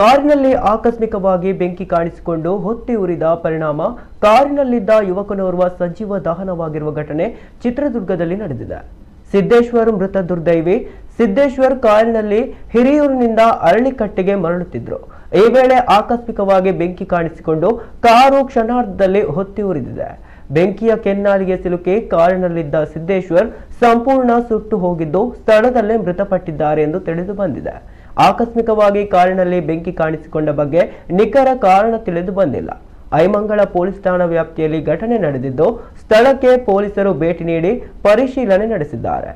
ಕಾರಿನಲ್ಲಿ ಆಕಸ್ಮಿಕವಾಗಿ ಬೆಂಕಿ ಕಾಣಿಸಿಕೊಂಡು ಹೊತ್ತಿ ಉರಿದ ಪರಿಣಾಮ ಕಾರಿನಲ್ಲಿದ್ದ ಯುವಕನೋರ್ವ ಸಜೀವ ದಹನವಾಗಿರುವ ಘಟನೆ ಚಿತ್ರದುರ್ಗದಲ್ಲಿ ನಡೆದಿದೆ. ಸಿದ್ದೇಶ್ವರ್ ಮೃತ ದುರ್ದೈವಿ. ಸಿದ್ದೇಶ್ವರ್ ಕಾರಿನಲ್ಲಿ ಹಿರಿಯೂರಿನಿಂದ ಅರಳಿಕಟ್ಟೆಗೆ ಮರಳುತ್ತಿದ್ರು. ಈ ವೇಳೆ ಆಕಸ್ಮಿಕವಾಗಿ ಬೆಂಕಿ ಕಾಣಿಸಿಕೊಂಡು ಕಾರು ಕ್ಷಣಾರ್ಧದಲ್ಲಿ ಹೊತ್ತಿ ಉರಿದಿದೆ. ಬೆಂಕಿಯ ಕೆನ್ನಾಲಿಗೆ ಸಿಲುಕಿ ಕಾರಿನಲ್ಲಿದ್ದ ಸಿದ್ದೇಶ್ವರ್ ಸಂಪೂರ್ಣ ಸುಟ್ಟು ಹೋಗಿದ್ದು ಸ್ಥಳದಲ್ಲೇ ಮೃತಪಟ್ಟಿದ್ದಾರೆ ಎಂದು ತಿಳಿದು ಬಂದಿದೆ. ಆಕಸ್ಮಿಕವಾಗಿ ಕಾರಿನಲ್ಲಿ ಬೆಂಕಿ ಕಾಣಿಸಿಕೊಂಡ ಬಗ್ಗೆ ನಿಖರ ಕಾರಣ ತಿಳಿದು ಬಂದಿಲ್ಲ. ಐಮಂಗಳ ಪೊಲೀಸ್ ಠಾಣಾ ವ್ಯಾಪ್ತಿಯಲ್ಲಿ ಘಟನೆ ನಡೆದಿದ್ದು ಸ್ಥಳಕ್ಕೆ ಪೊಲೀಸರು ಭೇಟಿ ನೀಡಿ ಪರಿಶೀಲನೆ ನಡೆಸಿದ್ದಾರೆ.